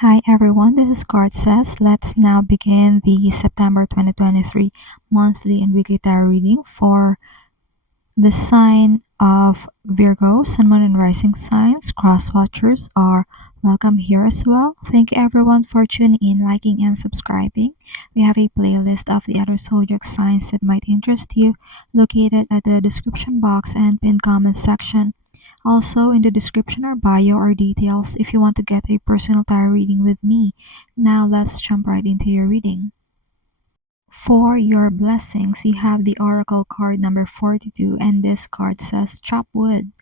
Hi everyone, this is Card Says. Let's now begin the September 2023 monthly and weekly tarot reading for the sign of Virgo, Sun, Moon, and Rising signs. Cross watchers are welcome here as well. Thank you everyone for tuning in, liking, and subscribing. We have a playlist of the other zodiac signs that might interest you located at the description box and pinned comment section. Also, in the description or bio are details if you want to get a personal tarot reading with me. Now, let's jump right into your reading. For your blessings, you have the Oracle card number 42, and this card says, Chop wood.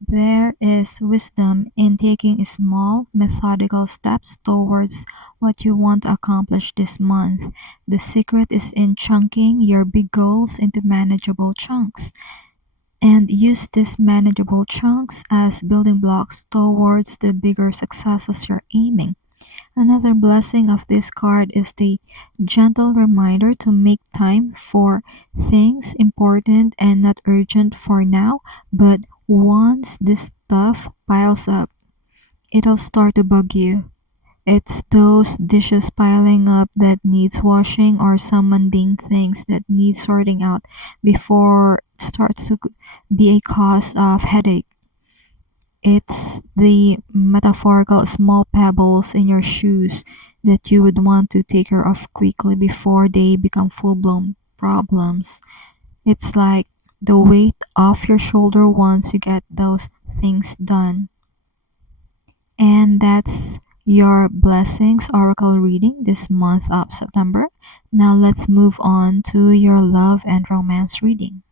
There is wisdom in taking small, methodical steps towards what you want to accomplish this month. The secret is in chunking your big goals into manageable chunks, and use these manageable chunks as building blocks towards the bigger successes you're aiming. Another blessing of this card is the gentle reminder to make time for things important and not urgent for now, but once this stuff piles up, it'll start to bug you. It's those dishes piling up that needs washing or some mundane things that need sorting out before it starts to be a cause of headache. It's the metaphorical small pebbles in your shoes that you would want to take care of quickly before they become full-blown problems. It's like the weight off your shoulder once you get those things done. And that's your blessings oracle reading this month of September. Now let's move on to your love and romance reading.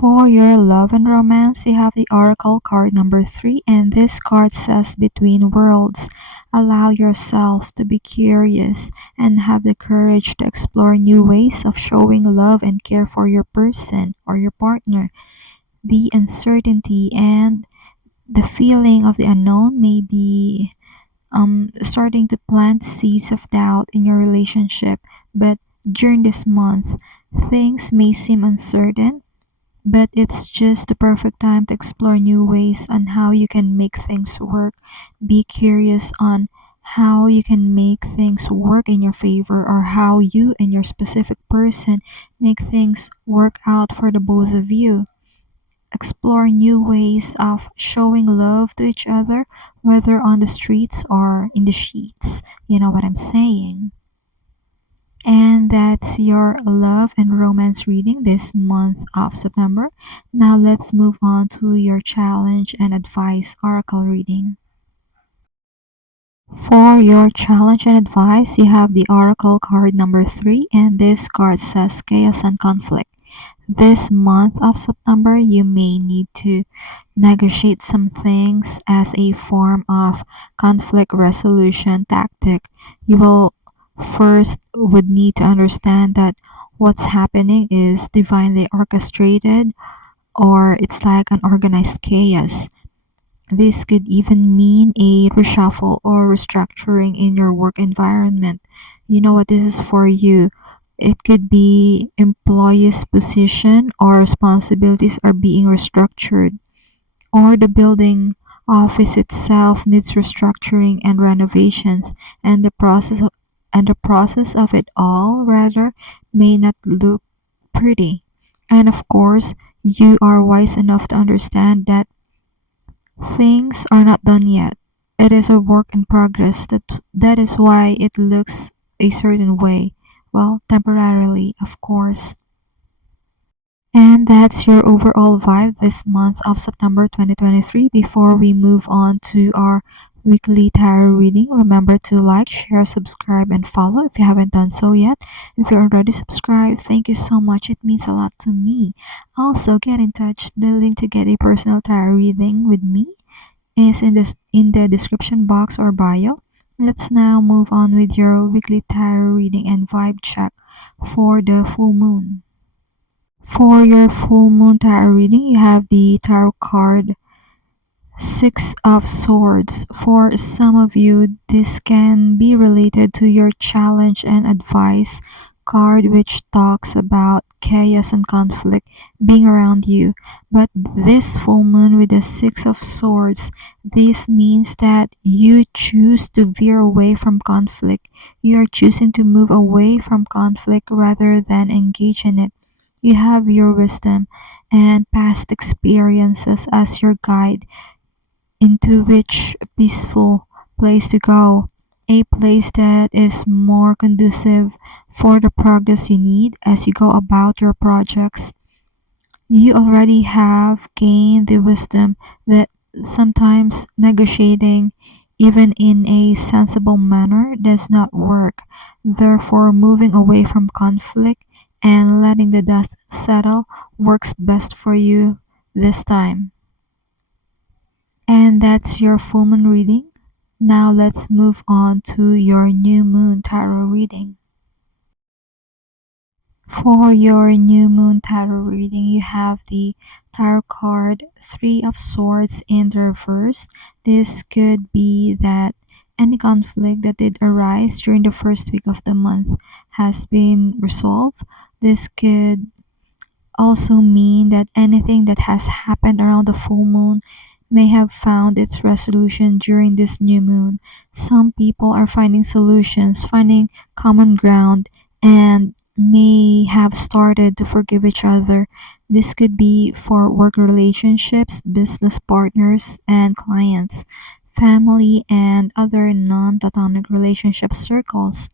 For your love and romance, you have the oracle card number 3, and this card says between worlds. Allow yourself to be curious and have the courage to explore new ways of showing love and care for your person or your partner. The uncertainty and the feeling of the unknown may be starting to plant seeds of doubt in your relationship, but during this month, things may seem uncertain, but it's just the perfect time to explore new ways on how you can make things work. Be curious on how you can make things work in your favor, or how you and your specific person make things work out for the both of you. Explore new ways of showing love to each other, whether on the streets or in the sheets. You know what I'm saying? And that's your love and romance reading this month of September. Now let's move on to your challenge and advice oracle reading. For your challenge and advice, you have the oracle card number 3, and this card says chaos and conflict. This month of September, you may need to negotiate some things as a form of conflict resolution tactic. You will first would need to understand that what's happening is divinely orchestrated, or it's like an organized chaos. This could even mean a reshuffle or restructuring in your work environment. You know what this is for you. It could be employees' position or responsibilities are being restructured, or the building office itself needs restructuring and renovations, and the process of it all rather may not look pretty. And of course, you are wise enough to understand that things are not done yet. It is a work in progress. That is why it looks a certain way. Well, temporarily, of course. And that's your overall vibe this month of September 2023. Before we move on to our weekly tarot reading, remember to like, share, subscribe, and follow if you haven't done so yet. If you're already subscribed, thank you so much. It means a lot to me. Also, get in touch. The link to get a personal tarot reading with me is in the description box or bio. Let's now move on with your weekly tarot reading and vibe check for the full moon. For your full moon tarot reading, you have the tarot card Six of Swords. For some of you, this can be related to your challenge and advice card which talks about chaos and conflict being around you. But this full moon with the Six of Swords, this means that you choose to veer away from conflict. You are choosing to move away from conflict rather than engage in it. You have your wisdom and past experiences as your guide into which peaceful place to go, a place that is more conducive for the progress you need as you go about your projects. You already have gained the wisdom that sometimes negotiating, even in a sensible manner, does not work. Therefore, moving away from conflict and letting the dust settle works best for you this time. And that's your full moon reading. Now let's move on to your new moon tarot reading. For your new moon tarot reading, you have the tarot card Three of Swords in the reverse. This could be that any conflict that did arise during the first week of the month has been resolved. This could also mean that anything that has happened around the full moon may have found its resolution during this new moon. Some people are finding solutions, finding common ground, and may have started to forgive each other. This could be for work relationships, business partners, and clients, family, and other non platonic relationship circles.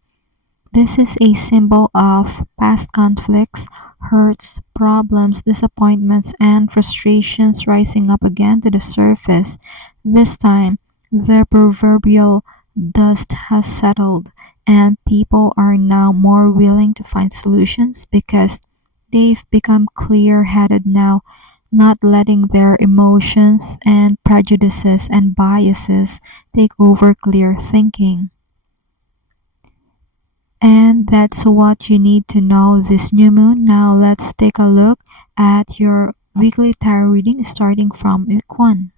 This is a symbol of past conflicts, hurts, problems, disappointments, and frustrations rising up again to the surface. This time, the proverbial dust has settled, and people are now more willing to find solutions because they've become clear headed now, not letting their emotions and prejudices and biases take over clear thinking. And that's what you need to know this new moon. Now let's take a look at your weekly tarot reading starting from week 1.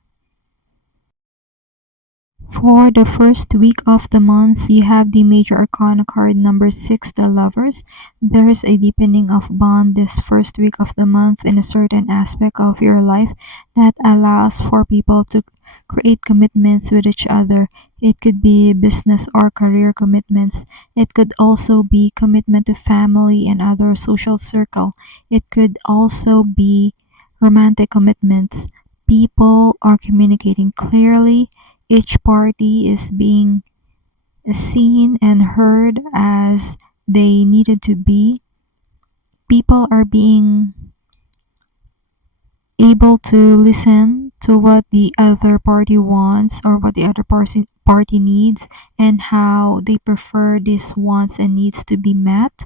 For the first week of the month, you have the major arcana card number 6, the Lovers. There is a deepening of bond this first week of the month in a certain aspect of your life that allows for people to create commitments with each other. It could be business or career commitments. It could also be commitment to family and other social circle. It could also be romantic commitments. People are communicating clearly, each party is being seen and heard as they needed to be. People are being able to listen to what the other party wants or what the other party needs and how they prefer these wants and needs to be met.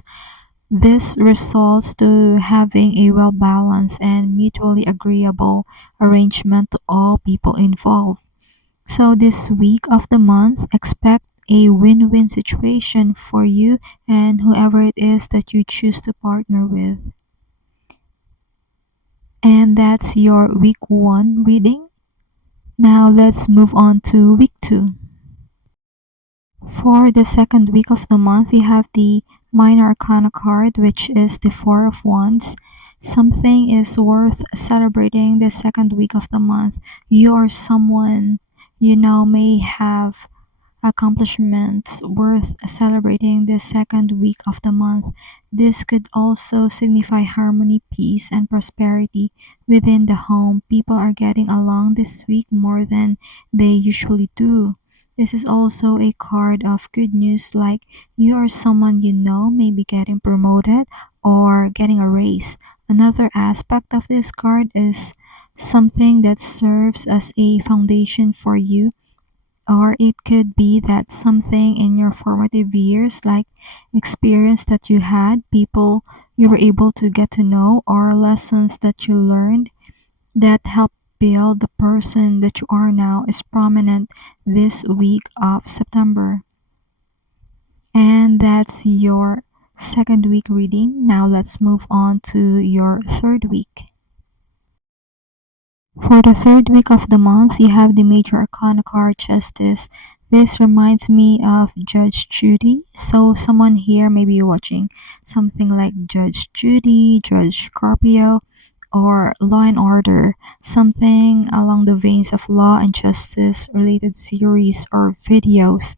This results to having a well-balanced and mutually agreeable arrangement to all people involved. So this week of the month, expect a win-win situation for you and whoever it is that you choose to partner with. And that's your week 1 reading. Now let's move on to week 2. For the second week of the month, you have the minor arcana card, which is the Four of Wands. Something is worth celebrating the second week of the month. You or someone you know may have accomplishments worth celebrating the second week of the month. This could also signify harmony, peace, and prosperity within the home. People are getting along this week more than they usually do. This is also a card of good news, like you or someone you know may be getting promoted or getting a raise. Another aspect of this card is something that serves as a foundation for you, or it could be that something in your formative years, like experience that you had, people you were able to get to know, or lessons that you learned that help build the person that you are now, is prominent this week of September. And that's your second week reading. Now let's move on to your third week. For the third week of the month, you have the major arcana card Justice. This reminds me of Judge Judy. So someone here may be watching something like Judge Judy, Judge Carpio, or Law and Order, something along the veins of law and justice related series or videos.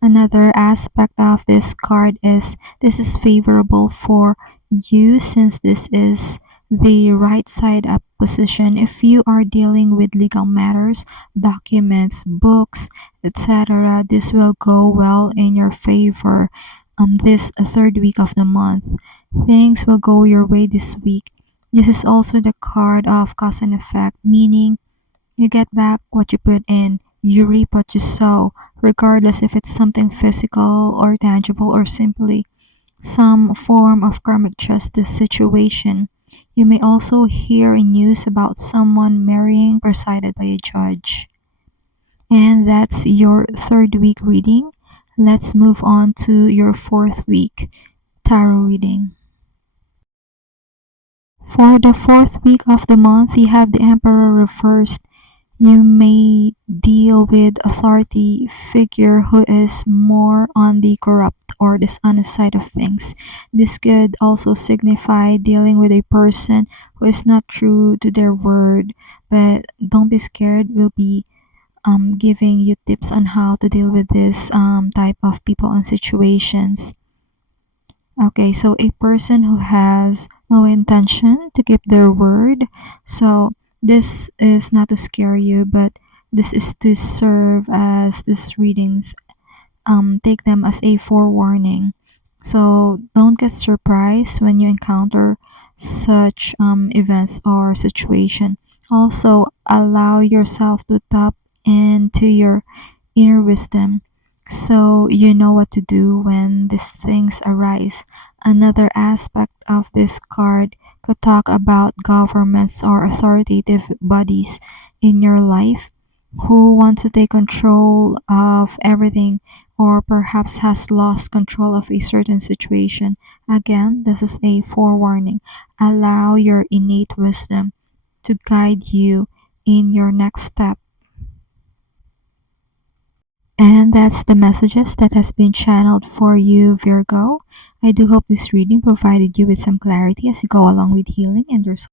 Another aspect of this card is this is favorable for you since this is the right side up position. If you are dealing with legal matters, documents, books, etc., this will go well in your favor this third week of the month. Things will go your way this week. This is also the card of cause and effect, meaning you get back what you put in. You reap what you sow, regardless if it's something physical or tangible or simply some form of karmic justice situation. You may also hear in news about someone marrying presided by a judge. And that's your third week reading. Let's move on to your fourth week tarot reading. For the fourth week of the month, you have the Emperor reversed. You may deal with authority figure who is more on the corrupt or dishonest side of things. This could also signify dealing with a person who is not true to their word, but don't be scared. We'll be giving you tips on how to deal with this type of people and situations. Okay, so a person who has no intention to keep their word. So this is not to scare you, but this is to serve as these readings. Take them as a forewarning. So don't get surprised when you encounter such events or situation. Also, allow yourself to tap into your inner wisdom so you know what to do when these things arise. Another aspect of this card could talk about governments or authoritative bodies in your life who want to take control of everything or perhaps has lost control of a certain situation. Again, this is a forewarning. Allow your innate wisdom to guide you in your next step. And that's the messages that has been channeled for you, Virgo. I do hope this reading provided you with some clarity as you go along with healing and your